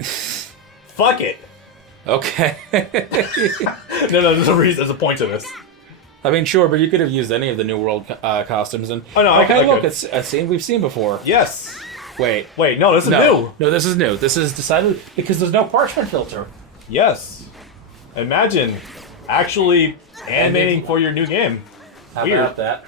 Fuck it. Okay. No, there's a reason. There's a point to this. I mean, sure, but you could have used any of the New World costumes. And Oh, no, okay, I look, could. it's a scene we've seen before. Yes. Wait. No, this is new. No, this is new. This is decided because there's no parchment filter. Yes. Imagine actually animating for your new game. How Weird. about that?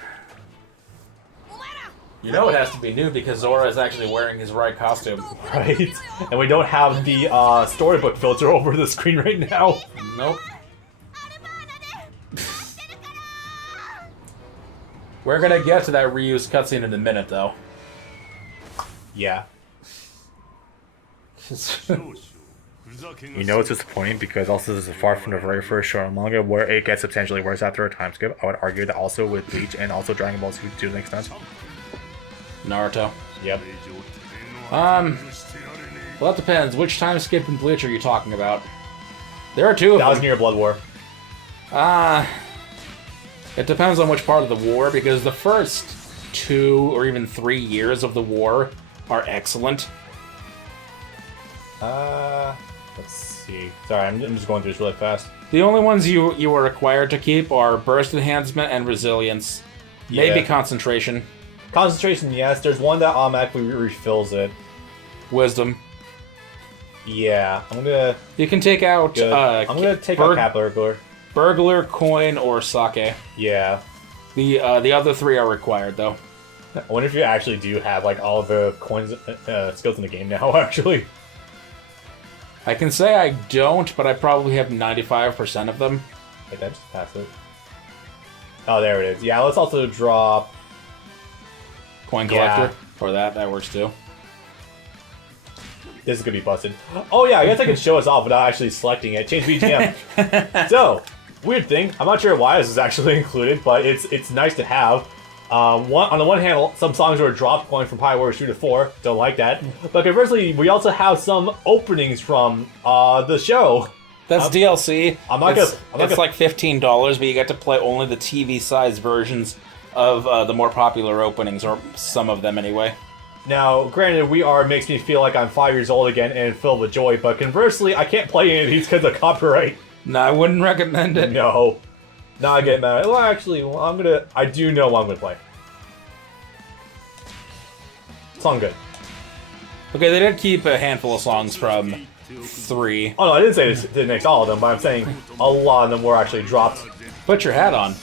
You know it has to be new because Zora is actually wearing his right costume. Right? And we don't have the storybook filter over the screen right now. Nope. We're gonna get to that reused cutscene in a minute, though. Yeah. You know it's disappointing because also this is far from the very first show manga where it gets substantially worse after a time skip. I would argue that also with Bleach and also Dragon Ball Z to an extent. Naruto. Yep. Well, that depends. Which time skip in Bleach are you talking about? There are two of That was them. near Blood War. It depends on which part of the war, because the first 2 or even 3 years of the war are excellent. Let's see. Sorry, I'm just going through this really fast. The only ones you are required to keep are burst enhancement and resilience. Maybe Yeah. concentration. Concentration, yes. There's one that automatically refills it. Wisdom. Yeah, I'm gonna. You can take out Good. I'm gonna take out Capillary. burglar, coin, or sake. Yeah. The other 3 are required, though. I wonder if you actually do have like all of the coins skills in the game now. Actually. I can say I don't, but I probably have 95% of them. Wait, did I just pass it? Oh, there it is. Yeah, let's also drop. Coin collector. Or that works too. This is gonna be busted. Oh yeah, I guess I can show us off without actually selecting it. Change BGM. So, weird thing. I'm not sure why this is actually included, but it's nice to have. On the one hand, some songs were dropped going from Power Warriors 2 to 4. Don't like that. But conversely, we also have some openings from the show. That's DLC. It's Like $15, but you get to play only the TV-sized versions of the more popular openings, or some of them anyway. Now, granted, makes me feel like I'm 5 years old again and filled with joy, but conversely, I can't play any of these because of copyright. No, I wouldn't recommend it. No. Not get mad. Well, actually, I do know what I'm gonna play. Song good. Okay, they did keep a handful of songs from 3. Oh no, I didn't say this didn't mix all of them, but I'm saying a lot of them were actually dropped. Put your hat on.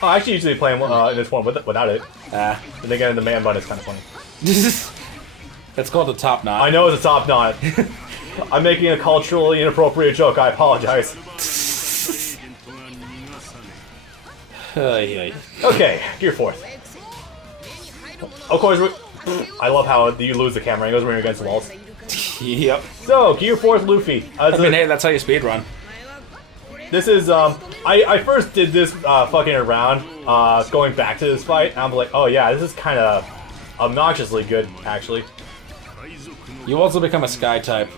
Oh, I actually usually play this one without it. Ah. And then getting the man bun is kind of funny. It's called the top knot. I know it's a top knot. I'm making a culturally inappropriate joke. I apologize. Okay, Gear 4th. Of course, I love how you lose the camera and it goes running against the walls. Yep. So, Gear 4th Luffy. Hey, that's how you speedrun. This is, I first did this fucking around, going back to this fight, and I'm like, oh yeah, this is kind of obnoxiously good, actually. You also become a sky type.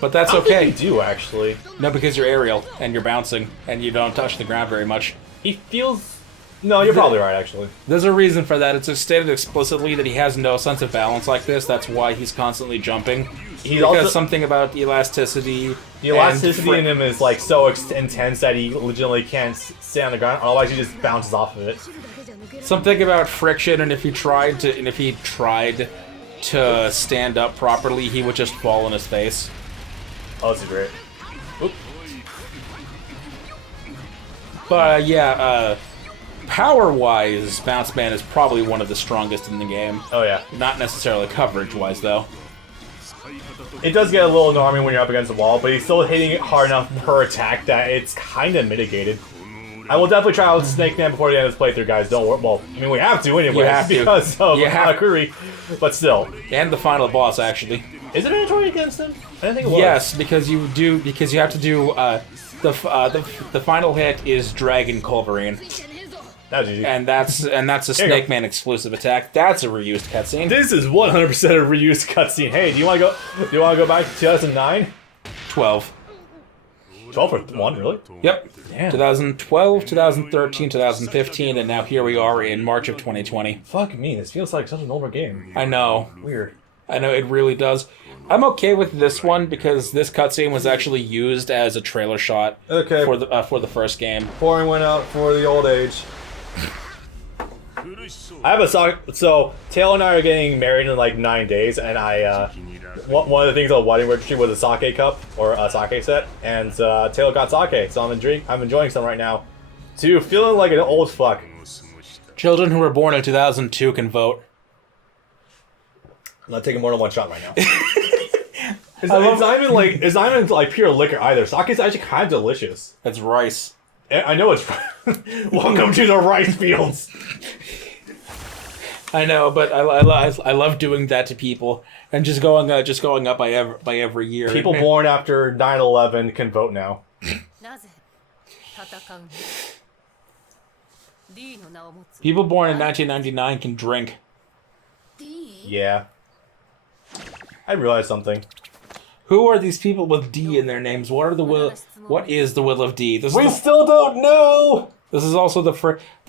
But that's I don't okay. think you do, actually. No, because you're aerial, and you're bouncing, and you don't touch the ground very much. He feels... No, you're probably right, actually. There's a reason for that. It's stated explicitly that he has no sense of balance like this. That's why he's constantly jumping. Because also something about elasticity... The elasticity in him is like so intense that he legitimately can't stay on the ground. Otherwise, he just bounces off of it. Something about friction, and if he tried to stand up properly, he would just fall on his face. Oh, this is great. Oop. But yeah, power-wise, Bounce Man is probably one of the strongest in the game. Oh yeah. Not necessarily coverage-wise, though. It does get a little alarming when you're up against the wall, but he's still hitting it hard enough per attack that it's kind of mitigated. I will definitely try out Snake Man before the end of this playthrough, guys. Don't worry. Well, I mean, we have to anyway. You have to. Because of Akuri, but still. And the final boss, actually. Is it mandatory against him? I didn't think it was. Yes, because you have to do the final hit is Dragon Culverine. That was easy. And that's a Snake Man exclusive attack. That's a reused cutscene. This is 100% a reused cutscene. Hey, do you want to go back to 2009? 12. 12 or 1, really? Yep. Damn. 2012, 2013, 2015, and now here we are in March of 2020. Fuck me, this feels like such an older game. I know. Weird. I know, it really does. I'm okay with this one because this cutscene was actually used as a trailer shot for the first game. Pouring one out for the old age. I have a song. So Taylor and I are getting married in like 9 days, and one of the things on the wedding registry was a sake cup or a sake set, and Taylor got sake, so I'm enjoying some right now. Too, feeling like an old fuck. Children who were born in 2002 can vote. I'm not taking more than one shot right now. It's not even like pure liquor either. Sake is actually kind of delicious. It's rice. I know it's. Welcome to the rice fields. I know, but I love doing that to people and just going up by every year. People born after 9/11 can vote now. People born in 1999 can drink. Yeah. I realized something. Who are these people with D in their names? What is the will of D? We still don't know. This is also the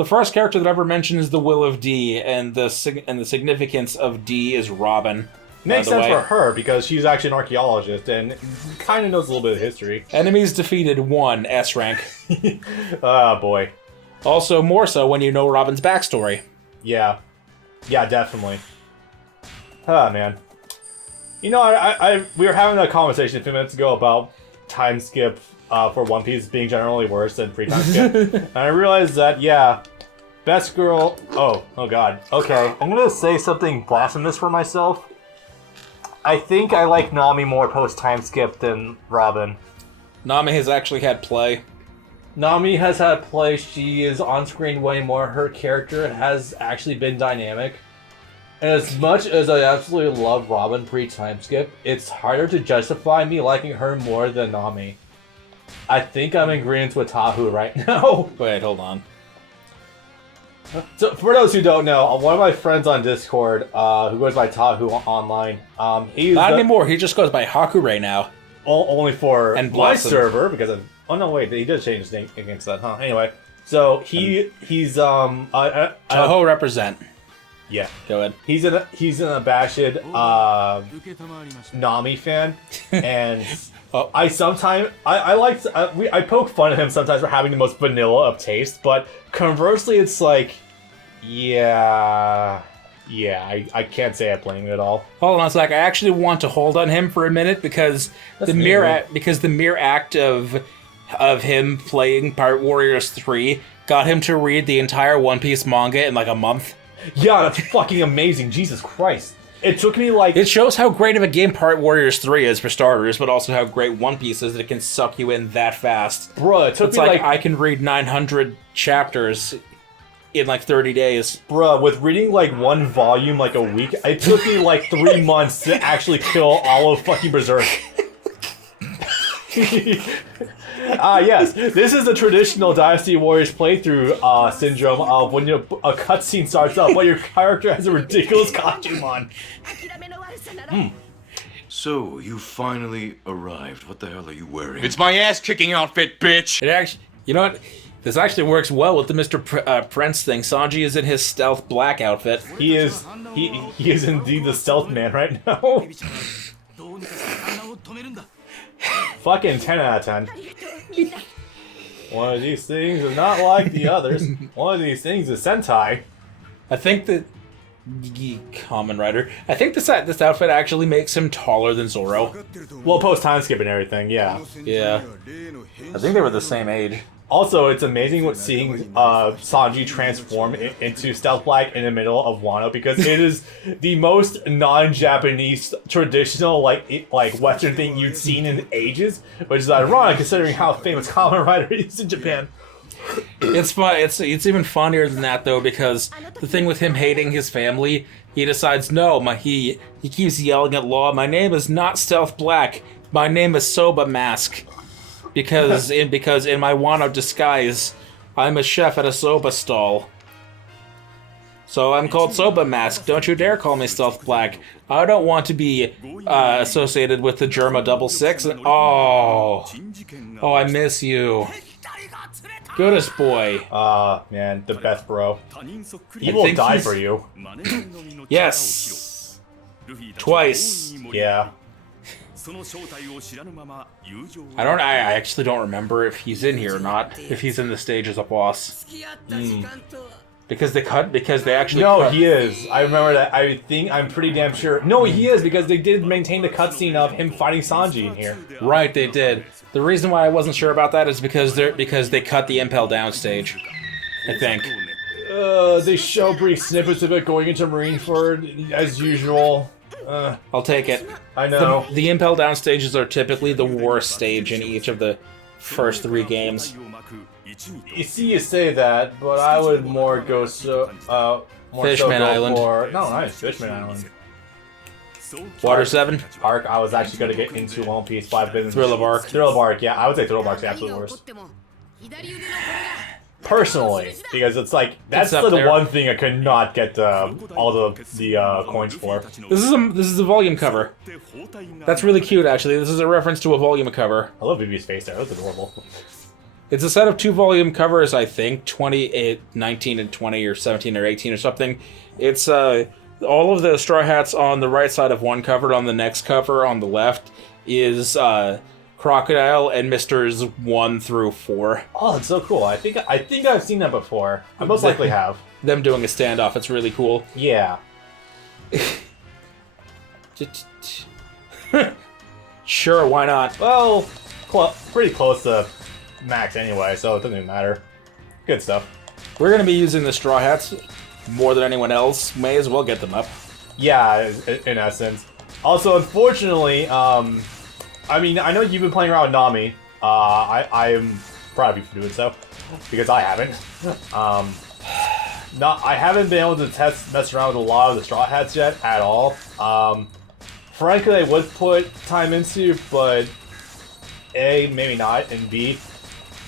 first character that ever mentions the will of D, and the significance of D is Robin. Makes sense for her because she's actually an archaeologist and kind of knows a little bit of history. Enemies defeated 1 S rank. Oh boy. Also more so when you know Robin's backstory. Yeah. Yeah, definitely. Ah, man. You know, we were having a conversation a few minutes ago about time skip for One Piece being generally worse than pre-time skip. And I realized that, yeah, best girl... Oh god. Okay, I'm gonna say something blasphemous for myself. I think I like Nami more post-time skip than Robin. Nami has actually had play. Nami has had play. She is on screen way more. Her character has actually been dynamic. And as much as I absolutely love Robin pre-time skip, it's harder to justify me liking her more than Nami. I think I'm in agreement with Tahu right now. Wait, hold on. So, for those who don't know, one of my friends on Discord, who goes by Tahu online, he's not anymore. He just goes by Hakure now. Only for and my server because of. Oh no, wait, he did change his name against that, huh? Anyway, so he's Toho represent. Yeah, go ahead. He's an abashed Nami fan, and I poke fun at him sometimes for having the most vanilla of taste, but conversely, it's like, yeah, I can't say I blame him at all. Hold on a sec. I actually want to hold on him for a minute because the mere act of him playing Pirate Warriors 3 got him to read the entire One Piece manga in like a month. Yeah, that's fucking amazing. Jesus Christ. It took me like... It shows how great of a game Pirate Warriors 3 is for starters, but also how great One Piece is that it can suck you in that fast. Bruh, it took me like... I can read 900 chapters in like 30 days. Bruh, with reading like one volume like a week, it took me like 3 months to actually kill all of fucking Berserk. Yes, this is the traditional Dynasty Warriors playthrough syndrome of when a cutscene starts up, but your character has a ridiculous costume on. So, you finally arrived. What the hell are you wearing? It's my ass-kicking outfit, bitch! It actually, you know what? This actually works well with the Mr. Prince thing. Sanji is in his stealth black outfit. He is indeed the stealth man right now. Fucking 10 out of 10. One of these things is not like the others. One of these things is Sentai. I think that... Common Rider. I think this outfit actually makes him taller than Zoro. Well, post-time skip and everything, yeah. Yeah. I think they were the same age. Also, it's amazing seeing Sanji transform into Stealth Black in the middle of Wano because it is the most non-Japanese traditional like Western thing you've seen in ages, which is ironic considering how famous Kamen Rider is in Japan. It's fun. It's even funnier than that though because the thing with him hating his family, he decides he keeps yelling at Law. My name is not Stealth Black. My name is Soba Mask. Because in my Wano disguise, I'm a chef at a soba stall. So I'm called Soba Mask. Don't you dare call me Stealth Black. I don't want to be associated with the Germa 66. Oh, I miss you. Goodest boy. Man, the best bro. He will die for you. Yes. Twice. Yeah. I actually don't remember if he's in here or not. If he's in the stage as a boss. Because they actually No, cut. he is. I remember that. I'm pretty damn sure. No, he is, because they did maintain the cutscene of him fighting Sanji in here. Right, they did. The reason why I wasn't sure about that is because they cut the Impel Down stage. I think. They show brief snippets of it going into Marineford, as usual. I'll take it. I know. The Impel Down stages are typically the worst stage in each of the first 3 games. You see, you say that, but I would more go Fishman Island. No, nice, Fishman Island. Water 7? Arc, I was actually going to get into One Piece, but I've been... Thriller Bark. Thriller Bark, yeah, I would say Thriller Bark's the absolute worst. Personally, because it's like, that's It's up the there. one thing I could not get all the coins for. This is a volume cover. That's really cute, actually. This is a reference to a volume cover. I love BB's face there, that's adorable. It's a set of 2 volume covers, I think, 19 and 20, or 17 or 18 or something. It's all of the Straw Hats on the right side of one cover. On the next cover, on the left, is Crocodile and Misters 1 through 4. Oh, it's so cool. I think I've seen that before. I most likely have. Them doing a standoff. It's really cool. Yeah. Sure, why not? Well, pretty close to max anyway, so it doesn't even matter. Good stuff. We're going to be using the Straw Hats more than anyone else. May as well get them up. Yeah, in essence. Also, unfortunately, I mean, I know you've been playing around with Nami. I am proud of you for doing so, because I haven't. I haven't been able to mess around with a lot of the Straw Hats yet at all. Frankly, I would put time into, but A, maybe not, and B,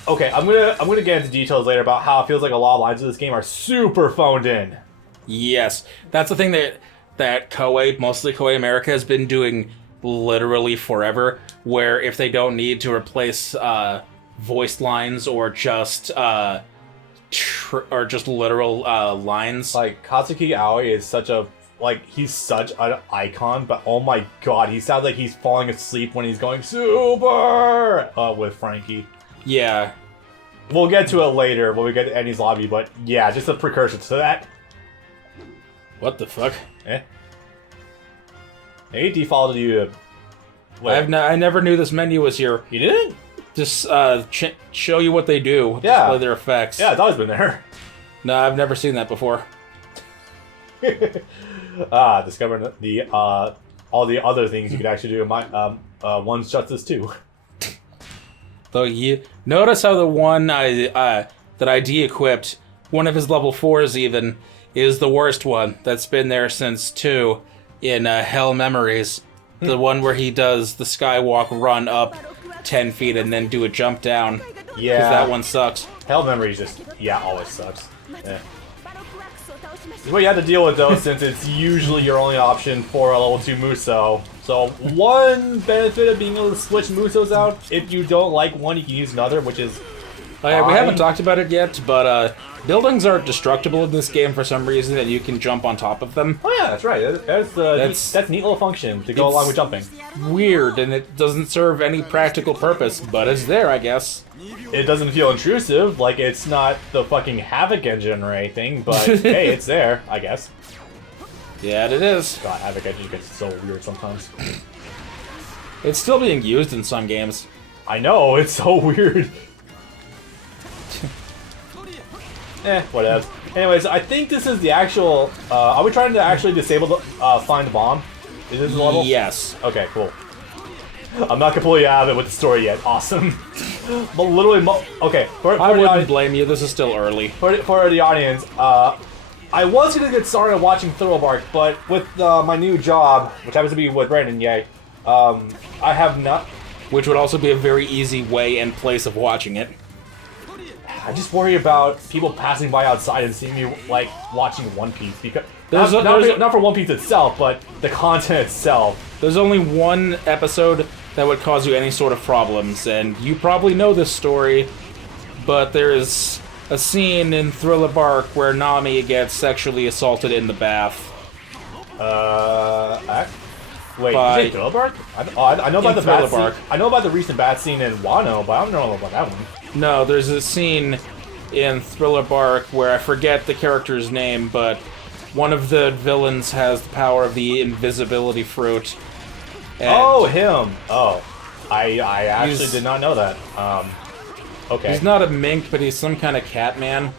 okay, I'm gonna get into details later about how it feels like a lot of lines of this game are super phoned in. Yes, that's the thing that Koei, mostly Koei America, has been doing literally forever. Where if they don't need to replace voiced lines or just literal lines, Like, Katsuki Aoi is he's such an icon, but oh my god, he sounds like he's falling asleep when he's going super with Frankie. yeah. We'll get to it later when we get to Eddie's lobby, but yeah, just a precursor to that. What the fuck? He defaulted you to... Wait, I never knew this menu was here. you didn't? Just show you what they do. Yeah. Display their effects. Yeah, it's always been there. No, I've never seen that before. Discovering the all the other things you could actually do in my One's Justice 2. Though you notice how the one that I de-equipped, one of his level 4s even, is the worst one that's been there since 2 in Hell Memories. The one where he does the skywalk run up 10 feet and then do a jump down. Yeah. Because that one sucks. Hell Memory just, always sucks. Yeah. It's what you have to deal with, though, since it's usually your only option for a level 2 Muso. So, one benefit of being able to switch Musos out, if you don't like one, you can use another, which is... Oh, yeah, we fine. haven't talked about it yet, but buildings are destructible in this game for some reason, and you can jump on top of them. Oh yeah, that's right. That's a neat little function to go along with jumping. Weird, and it doesn't serve any practical purpose, but it's there, I guess. It doesn't feel intrusive, like it's not the fucking Havoc engine or anything, but hey, it's there, I guess. Yeah, it is. God, Havoc engine gets so weird sometimes. It's still being used in some games. I know, it's so weird. Whatever. Anyways, I think this is the actual... are we trying to actually disable the find bomb? Is this the level? Yes. Okay, cool. I'm not completely out of it with the story yet. Awesome. But literally... okay, I wouldn't blame you, this is still early. For the audience, I was going to get started watching Thoroughbark, but with my new job, which happens to be with Brandon, yay, I have not... Which would also be a very easy way and place of watching it. I just worry about people passing by outside and seeing me, like, watching One Piece, because... There's not for One Piece itself, but the content itself. There's only one episode that would cause you any sort of problems, and you probably know this story, but there's a scene in Thriller Bark where Nami gets sexually assaulted in the bath. Wait, by- is it Thriller Bark? I know about the Thriller bat scene. Bark. I know about the recent bat scene in Wano, but I don't know about that one. No, there's a scene in Thriller Bark where I forget the character's name, but one of the villains has the power of the invisibility fruit. And Oh, him. Oh, I actually He's- did not know that. Okay. he's not a mink, but he's some kind of cat man.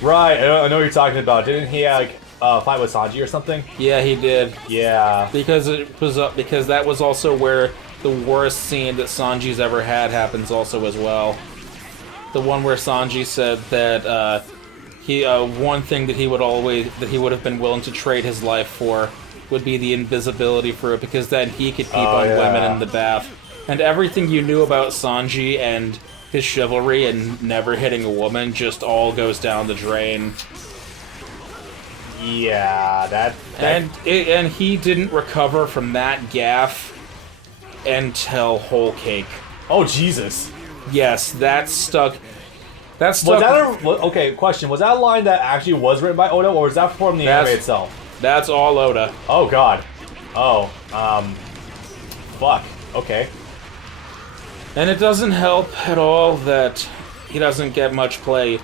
Right, I know what you're talking about. Didn't he like fight with Sanji or something? Yeah, he did. Yeah. Because because that was also where the worst scene that Sanji's ever had happens also as well. The one where Sanji said that he one thing that he would have been willing to trade his life for would be the invisibility fruit, because then he could peep on yeah. women in the bath. And everything you knew about Sanji and his chivalry and never hitting a woman just all goes down the drain. Yeah, that And he didn't recover from that gaffe until Whole Cake. Oh, Jesus. Yes, that stuck. That Was stuck. that okay, question. Was that a line that actually was written by Oda, or was that from the anime itself? That's all Oda. Oh, God. Oh, fuck. Okay. And it doesn't help at all that he doesn't get much play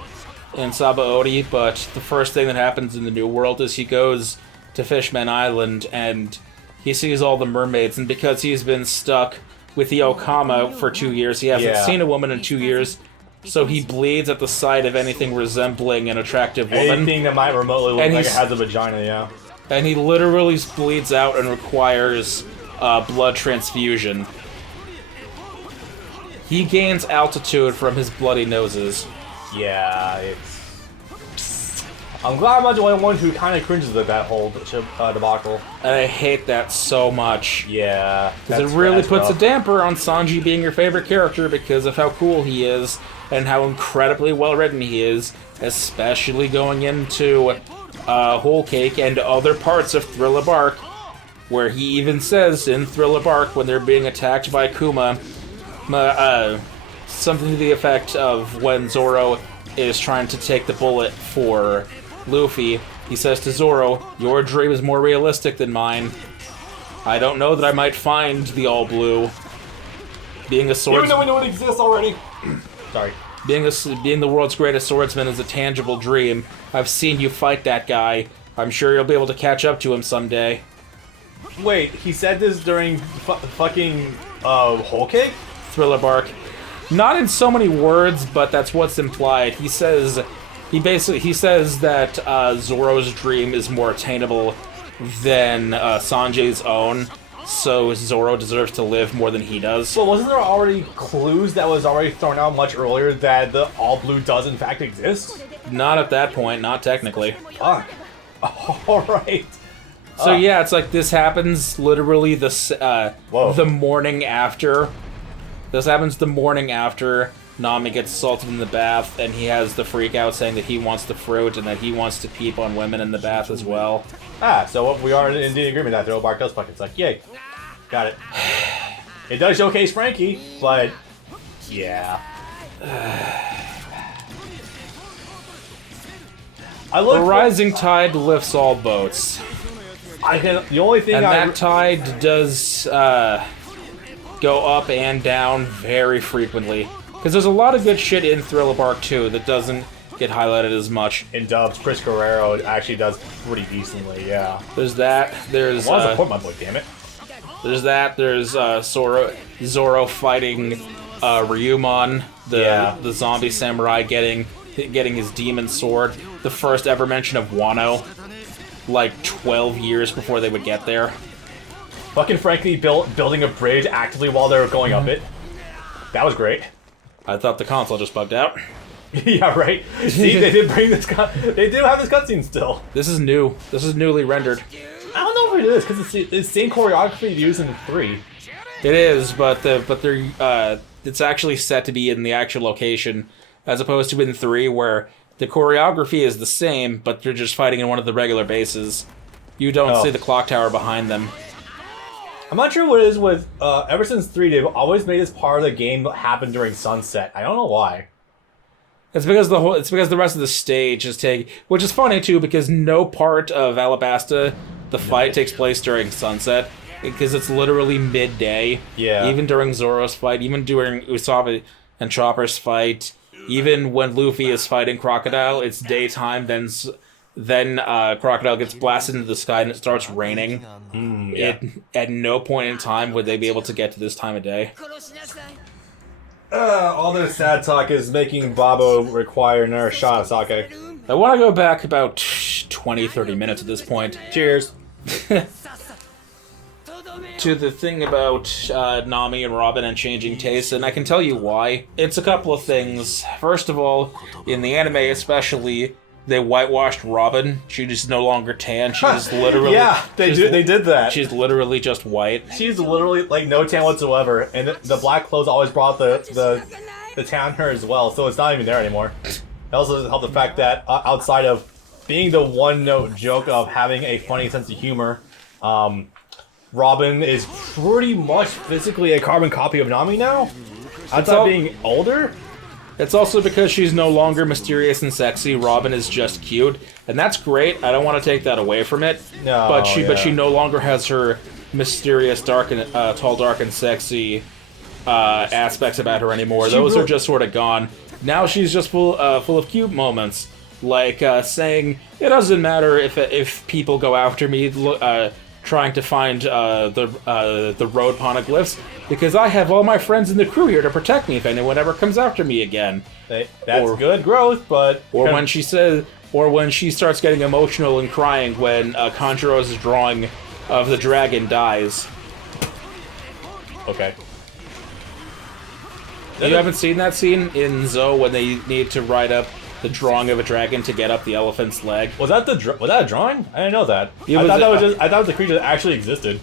in Sabaody, but the first thing that happens in the New World is he goes to Fishman Island and he sees all the mermaids, and because he's been stuck with the Okama for 2 years, he hasn't Yeah. seen a woman in 2 years, so he bleeds at the sight of anything resembling an attractive woman. Anything that might remotely look And like it he's- has a vagina, yeah. And he literally bleeds out and requires blood transfusion. He gains altitude from his bloody noses. Yeah, it's... I'm glad I'm not the only one who kind of cringes at that whole debacle. And I hate that so much. Yeah. Because it really puts a damper on Sanji being your favorite character because of how cool he is and how incredibly well written he is, especially going into Whole Cake and other parts of Thriller Bark, where he even says in Thriller Bark when they're being attacked by Kuma, something to the effect of when Zoro is trying to take the bullet for Luffy, he says to Zoro, "Your dream is more realistic than mine. I don't know that I might find the All Blue. Being a Even swordsman, though we know it exists already. Sorry. being the world's greatest swordsman is a tangible dream. I've seen you fight that guy. I'm sure you'll be able to catch up to him someday." Wait, he said this during fucking Whole Cake? Thriller Bark. Not in so many words, but that's what's implied. He says that Zoro's dream is more attainable than Sanjay's own, so Zoro deserves to live more than he does. Well, wasn't there already clues that was already thrown out much earlier that the All Blue does in fact exist? Not at that point, not technically. Fuck. Alright. So yeah, it's like this happens literally the morning after. This happens the morning after Nami gets assaulted in the bath, and he has the freak out saying that he wants the fruit and that he wants to peep on women in the bath as well. So we are in the agreement that Thriller Bark does fucking suck. Yay. Got it. It does showcase Frankie, but yeah. The rising tide lifts all boats. The only thing And that tide does go up and down very frequently. Because there's a lot of good shit in Thriller Bark 2 that doesn't get highlighted as much. in dubs, Chris Guerrero actually does pretty decently, yeah. There's that, there's I want to support my boy, damn it. there's that, there's Zoro fighting Ryumon, the zombie samurai getting his demon sword. The first ever mention of Wano, like 12 years before they would get there. Fucking Frankie building a bridge actively while they were going up it. That was great. I thought the console just bugged out. Yeah, right? See, they did bring this they do have this cutscene still. This is new. This is newly rendered. I don't know if it is, because it's the same choreography used in 3. It is, but they're it's actually set to be in the actual location, as opposed to in 3, where the choreography is the same, but they're just fighting in one of the regular bases. You don't see the clock tower behind them. I'm not sure what it is with, ever since 3, they've always made this part of the game happen during sunset. I don't know why. It's because the rest of the stage is which is funny too, because no part of Alabasta, the fight takes place during sunset. because it's literally midday. Yeah. Even during Zoro's fight, even during Usopp and Chopper's fight, even when Luffy is fighting Crocodile, it's daytime. Then Crocodile gets blasted into the sky and it starts raining. Yeah. At no point in time would they be able to get to this time of day. All this sad talk is making Babo require another shot of sake. I want to go back about 20-30 minutes at this point. Cheers. To the thing about Nami and Robin and changing tastes, and I can tell you why. It's a couple of things. First of all, in the anime especially, they whitewashed Robin. She's no longer tan. She's literally they did that. She's literally just white. She's literally like no tan whatsoever, and the black clothes always brought the tan her as well. So it's not even there anymore. It also doesn't help the fact that outside of being the one-note joke of having a funny sense of humor, Robin is pretty much physically a carbon copy of Nami now. Outside of being older. It's also because she's no longer mysterious and sexy. Robin is just cute, and that's great. I don't want to take that away from it. No, but she no longer has her mysterious, dark and tall, dark and sexy aspects about her anymore. Those are just sort of gone. Now she's just full of cute moments, like saying it doesn't matter if people go after me, trying to find the road poneglyphs, because I have all my friends in the crew here to protect me if anyone ever comes after me again. That's good growth, but when she starts getting emotional and crying when Kanjuro's drawing of the dragon dies. Okay. You haven't seen that scene in Zo when they need to write up the drawing of a dragon to get up the elephant's leg? Was that a drawing? I didn't know that. I thought the creature actually existed.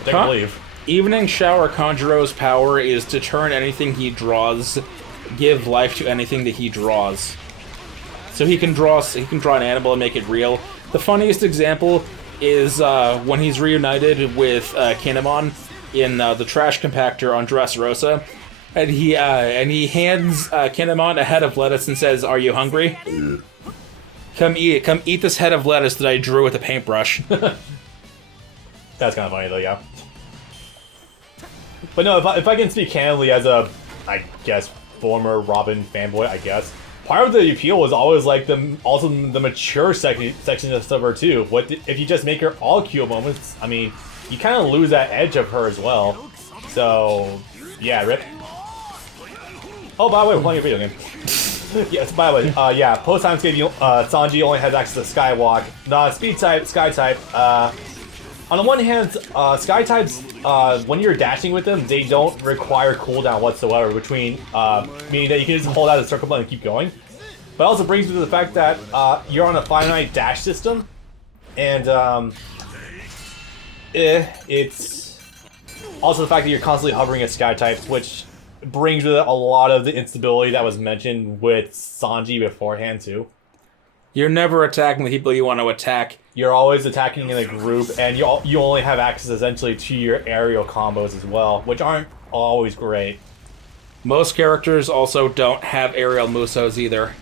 I can't believe. Evening Shower Kanjuro's power is to turn anything he draws, give life to anything that he draws. So he can draw an animal and make it real. The funniest example is when he's reunited with Kinemon in the trash compactor on Dressrosa, and he hands Kinemon a head of lettuce and says, "Are you hungry? Come eat this head of lettuce that I drew with a paintbrush." That's kind of funny though, yeah. But no, if I can speak candidly as a, I guess, former Robin fanboy, I guess, part of the appeal was always like the mature section of her too. If you just make her all cute moments? I mean, you kind of lose that edge of her as well. So yeah, rip. Oh, by the way, we're playing a video game. Yes, by the way, yeah, post-time skate, Sanji only has access to Skywalk, not a speed type, sky type. On the one hand, sky types, when you're dashing with them, they don't require cooldown whatsoever, meaning that you can just hold out the circle button and keep going. But it also brings me to the fact that you're on a finite dash system, and it's also the fact that you're constantly hovering at sky types, which brings with it a lot of the instability that was mentioned with Sanji beforehand too. You're never attacking the people you want to attack. You're always attacking in a group, and you only have access essentially to your aerial combos as well, which aren't always great. Most characters also don't have aerial musos either.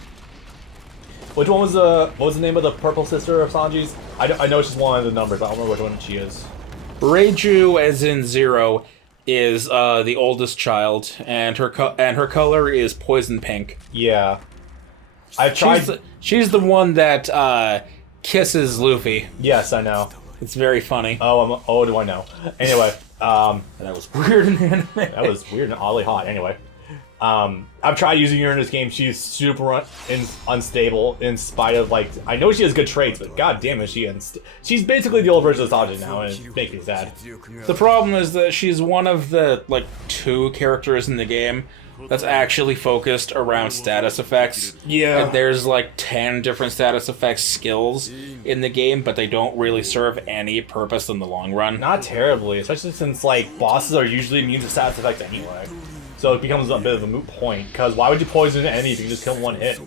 Which one was what was the name of the purple sister of Sanji's? I know she's one of the numbers. I don't remember which one she is. Reiju, as in Zero, is the oldest child, and her color is poison pink. Yeah, I've tried. She's the one that kisses Luffy. Yes, I know. It's very funny. Oh, do I know? Anyway, that was weird in the anime. That was weird and oddly hot. Anyway, I've tried using her in this game. She's super unstable in spite of, like, I know she has good traits, but god damn it, she's basically the old version of Sanji now, and it makes me sad. The problem is that she's one of the, like, 2 characters in the game that's actually focused around status effects. Yeah. And there's like 10 different status effects skills in the game, but they don't really serve any purpose in the long run. Not terribly, especially since, like, bosses are usually immune to status effects anyway. So it becomes a bit of a moot point, because why would you poison an enemy if you can just kill one hit?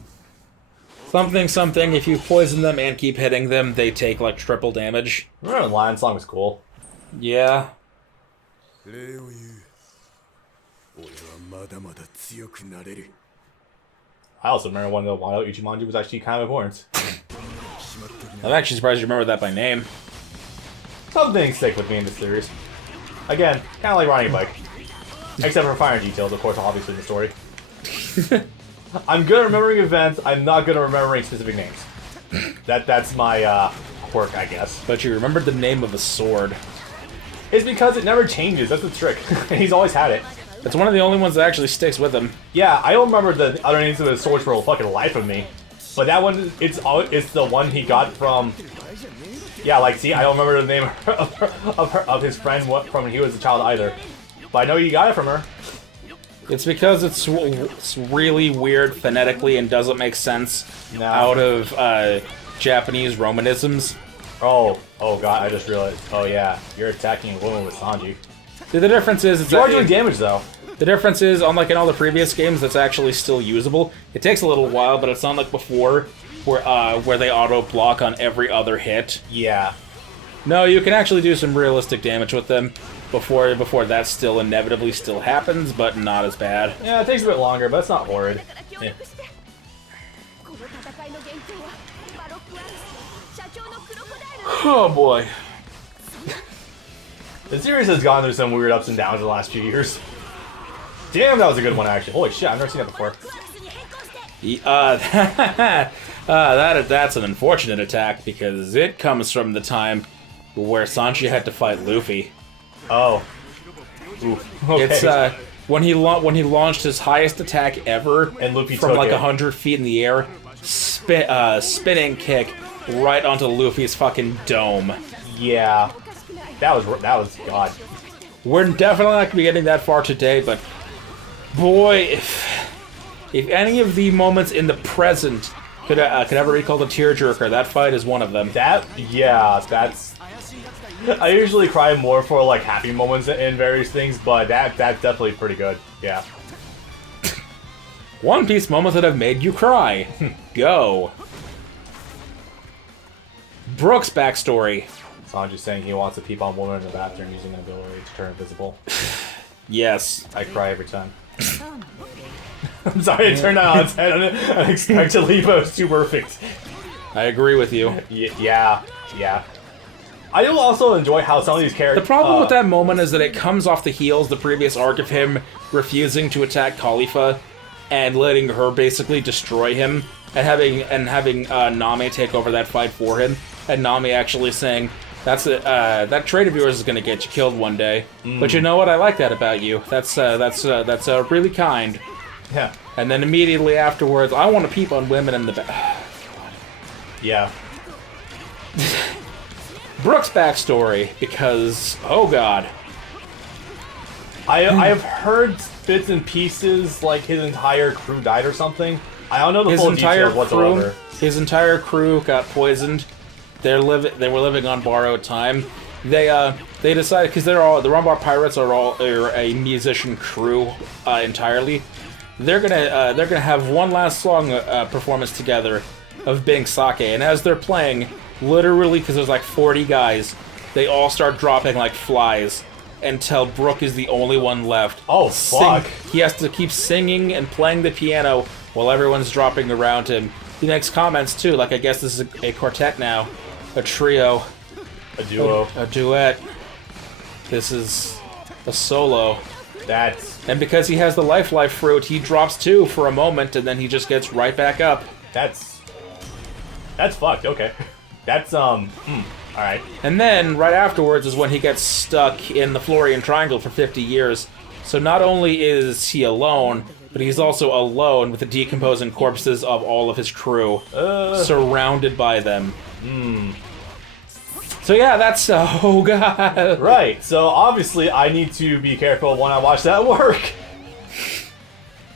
Something, if you poison them and keep hitting them, they take, like, triple damage. Remember the Lion song was cool. Yeah. I also remember when the Wano Ichimonji was actually kind of important. I'm actually surprised you remember that by name. Some things stick with me in this series. Again, kind of like riding a bike. Except for fire details, of course, obviously, in the story. I'm good at remembering events, I'm not good at remembering specific names. That's my quirk, I guess. But you remembered the name of a sword. It's because it never changes, that's the trick. He's always had it. It's one of the only ones that actually sticks with him. Yeah, I don't remember the other names of the swords for the fucking life of me. But that one, it's the one he got from... Yeah, like, see, I don't remember the name of his friend from when he was a child either. But I know you got it from her. It's because it's really weird phonetically and doesn't make sense out of Japanese Romanisms. Oh god, I just realized. Oh yeah, you're attacking a woman with Sanji. See, the difference is... You are doing damage though. The difference is, unlike in all the previous games, that's actually still usable. It takes a little while, but it's not like before, where they auto-block on every other hit. Yeah. No, you can actually do some realistic damage with them before that still inevitably still happens, but not as bad. Yeah, it takes a bit longer, but it's not horrid. Yeah. Oh boy. The series has gone through some weird ups and downs in the last few years. Damn, that was a good one, actually. Holy shit, I've never seen that before. That's an unfortunate attack, because it comes from the time where Sanji had to fight Luffy. Oh. Oof. Okay. It's when he launched his highest attack ever, and Luffy from took like it. 100 feet in the air, spinning kick right onto Luffy's fucking dome. Yeah. That was God. We're definitely not gonna be getting that far today, but boy, if any of the moments in the present could ever recall the tearjerker, that fight is one of them. That's... I usually cry more for like happy moments in various things, but that's definitely pretty good. Yeah. One Piece moments that have made you cry. Go. Brook's backstory. Sanji's saying he wants to peep on women in the bathroom using an ability to turn invisible. Yes. I cry every time. I'm sorry, it turned out on its head unexpectedly, but it was too perfect. I agree with you. Yeah. I do also enjoy how some of these characters... The problem with that moment is that it comes off the heels the previous arc of him refusing to attack Khalifa and letting her basically destroy him, and having Nami take over that fight for him, and Nami actually saying, that trait of yours is gonna get you killed one day. But you know what? I like that about you. That's really kind. Yeah. And then immediately afterwards, I want to peep on women in the back. Yeah. Brook's backstory, because oh god, I've heard bits and pieces like his entire crew died or something. I don't know the full details whatsoever. His entire crew got poisoned. They were living on borrowed time. They decided, because the Rumbar Pirates are a musician crew entirely. They're gonna have one last song performance together of Bing Sake, and as they're playing, literally, because there's like 40 guys, they all start dropping like flies until Brook is the only one left. Oh fuck! He has to keep singing and playing the piano while everyone's dropping around him. He makes comments too, like, I guess this is a quartet now, a trio, a duo, a duet. This is a solo. And because he has the life fruit, he drops too for a moment, and then he just gets right back up. That's fucked. Okay, that's alright. And then right afterwards is when he gets stuck in the Florian Triangle for 50 years. So not only is he alone, but he's also alone with the decomposing corpses of all of his crew, surrounded by them. So yeah, that's... oh god. Right, so obviously I need to be careful when I watch that work.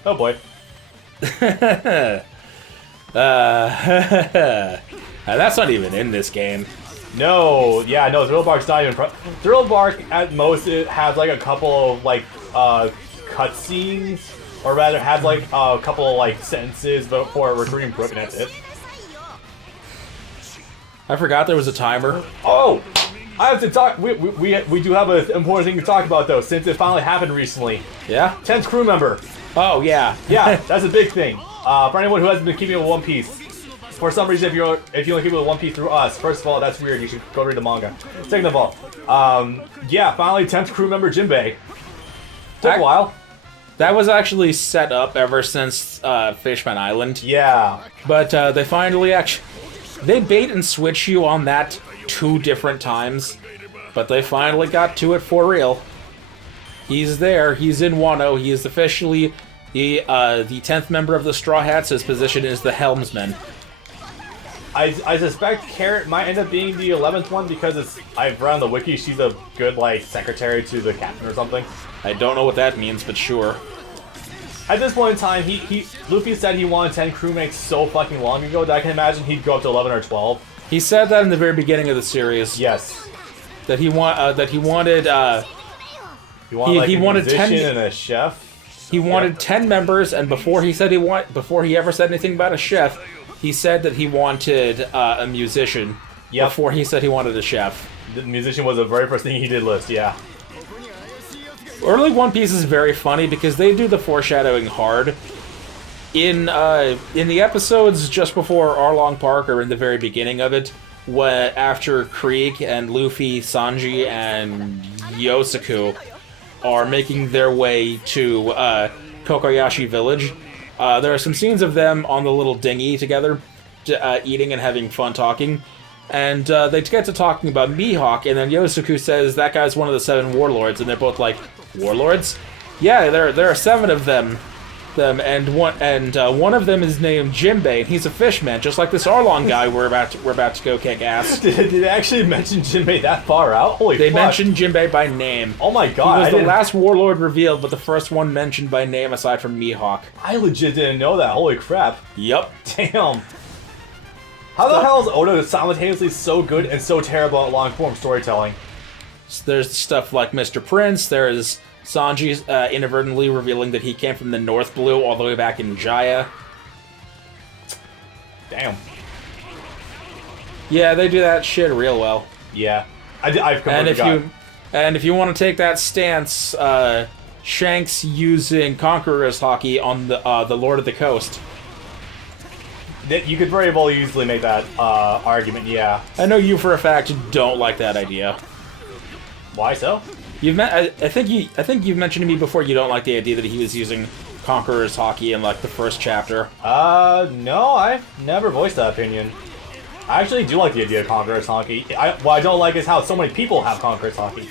Oh boy. That's not even in this game. No, Thriller Bark's not even... Thriller Bark, at most, it has like a couple of like cutscenes, or rather has like a couple of like sentences before recruiting Brook, and that's it. I forgot there was a timer. Oh! I have to talk... We do have an important thing to talk about, though, since it finally happened recently. Yeah? 10th crew member. Oh, yeah. Yeah, that's a big thing. For anyone who hasn't been keeping up with One Piece. for some reason, if you only keep it with One Piece through us, first of all, that's weird. You should go read the manga. Second of all, yeah, finally 10th crew member Jinbei. Took a while. That was actually set up ever since Fishman Island. Yeah. But they finally they bait and switch you on that 2 different times, but they finally got to it for real. He's there. He's in Wano. He is officially the 10th member of the Straw Hats. His position is the helmsman. I suspect Carrot might end up being the 11th one because I've read on the wiki she's a good like secretary to the captain or something. I don't know what that means, but sure. At this point in time, Luffy said he wanted 10 crewmates so fucking long ago that I can imagine he'd go up to 11 or 12. He said that in the very beginning of the series. Yes. That he wanted. He wanted like he a wanted musician 10 and a chef. He wanted 10 members, and before he ever said anything about a chef, he said that he wanted a musician. Yep. Before he said he wanted a chef. The musician was the very first thing he did list, yeah. Early One Piece is very funny because they do the foreshadowing hard. In the episodes just before Arlong Park, or in the very beginning of it, after Krieg and Luffy, Sanji, and Yosaku are making their way to Kokoyashi Village, there are some scenes of them on the little dinghy together, eating and having fun talking. And they get to talking about Mihawk, and then Yosaku says that guy's one of the 7 warlords, and they're both like, warlords? Yeah, there are 7 of them. And one of them is named Jinbei, and he's a fishman, just like this Arlong guy we're about to go kick ass. Did they actually mention Jinbei that far out? Holy fuck. They mentioned Jinbei by name. Oh my god. He was the last warlord revealed, but the first one mentioned by name aside from Mihawk. I legit didn't know that. Holy crap. Yup. Damn. How the hell is Oda simultaneously so good and so terrible at long-form storytelling? There's stuff like Mr. Prince, there's Sanji inadvertently revealing that he came from the North Blue all the way back in Jaya. Damn. Yeah, they do that shit real well. Yeah. I've completely forgot. And if you want to take that stance, Shanks using Conqueror's Hockey on the Lord of the Coast. You could very well easily make that argument, yeah. I know you for a fact don't like that idea. Why so? I think you've mentioned to me before you don't like the idea that he was using Conqueror's Hockey in like the first chapter. No, I've never voiced that opinion. I actually do like the idea of Conqueror's Hockey. What I don't like is how so many people have Conqueror's Hockey.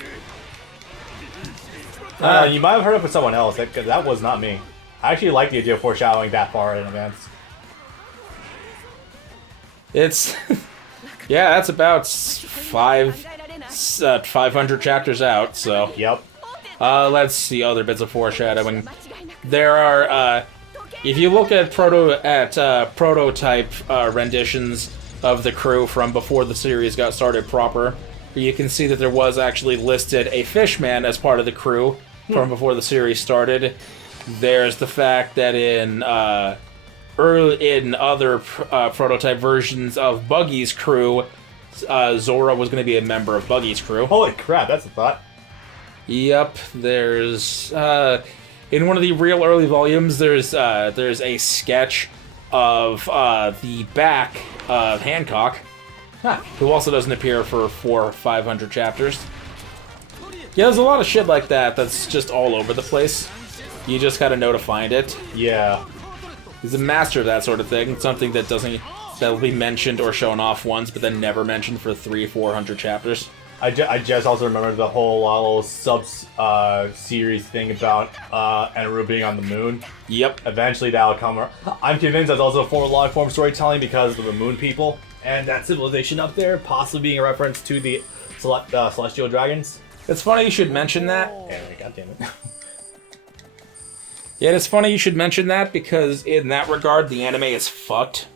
You might have heard it from someone else, because that was not me. I actually like the idea of foreshadowing that far in advance. It's... yeah, that's about 500 chapters out, so... Yep. Let's see other bits of foreshadowing. There are, if you look at prototype renditions of the crew from before the series got started proper, you can see that there was actually listed a fishman as part of the crew from before the series started. There's the fact that in other prototype versions of Buggy's crew, Zora was going to be a member of Buggy's crew. Holy crap, that's a thought. Yep, there's in one of the real early volumes, there's a sketch of the back of Hancock, who also doesn't appear for 400 or 500 chapters. Yeah, there's a lot of shit like that that's just all over the place. You just gotta know to find it. Yeah. He's a master of that sort of thing. Something that'll be mentioned or shown off once, but then never mentioned for 300-400 chapters. I just also remember the whole little series thing about Enru being on the moon. Yep. Eventually that'll come. I'm convinced that's also a form of long-form storytelling because of the moon people and that civilization up there, possibly being a reference to the celestial dragons. It's funny you should mention that. Anyway, goddammit. Yeah, it's funny you should mention that because in that regard, the anime is fucked.